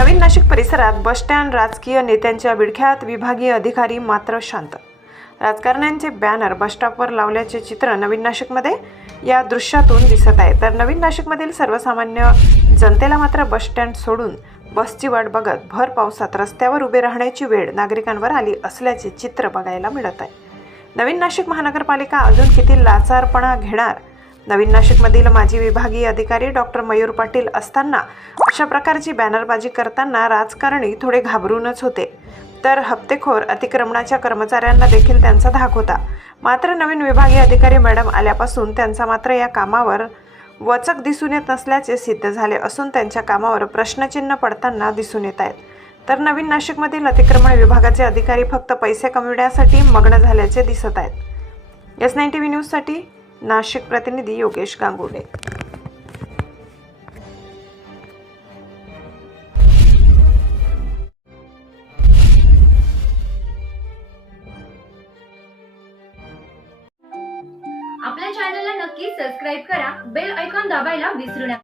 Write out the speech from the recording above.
नवीन नाशिक परिसरात बसस्टँड राजकीय नेत्यांच्या विडख्यात विभागीय अधिकारी मात्र शांत. राजकारण्यांचे बॅनर बसस्टॉपवर लावल्याचे चित्र नवीन नाशिकमध्ये या दृश्यातून दिसत आहे. तर नवीन नाशिकमधील सर्वसामान्य जनतेला मात्र बसस्टँड सोडून बसची वाट बघत भर पावसात रस्त्यावर उभे राहण्याची वेळ नागरिकांवर आली असल्याचे चित्र बघायला मिळत आहे. नवीन नाशिक महानगरपालिका अजून किती लाचारपणा घेणार नवीन नाशिकमधील माजी विभागीय अधिकारी डॉक्टर मयूर पाटील असताना अशा प्रकारची बॅनरबाजी करताना राजकारणी थोडे घाबरूनच होते. तर हप्तेखोर अतिक्रमणाच्या कर्मचाऱ्यांना देखील त्यांचा धाक होता. मात्र नवीन विभागीय अधिकारी मॅडम आल्यापासून त्यांचा मात्र या कामावर वचक दिसून येत नसल्याचे सिद्ध झाले असून त्यांच्या कामावर प्रश्नचिन्ह पडताना दिसून येत आहेत. तर नवीन नाशिकमधील अतिक्रमण विभागाचे अधिकारी फक्त पैसे कमविण्यासाठी मग्न झाल्याचे दिसत आहेत. एस नाईन टी व्ही न्यूजसाठी नाशिक प्रतिनिधी योगेश गांगुडे. आपल्या चॅनलला नक्की सबस्क्राईब करा. बेल ऐकॉन दाबायला विसरू नका.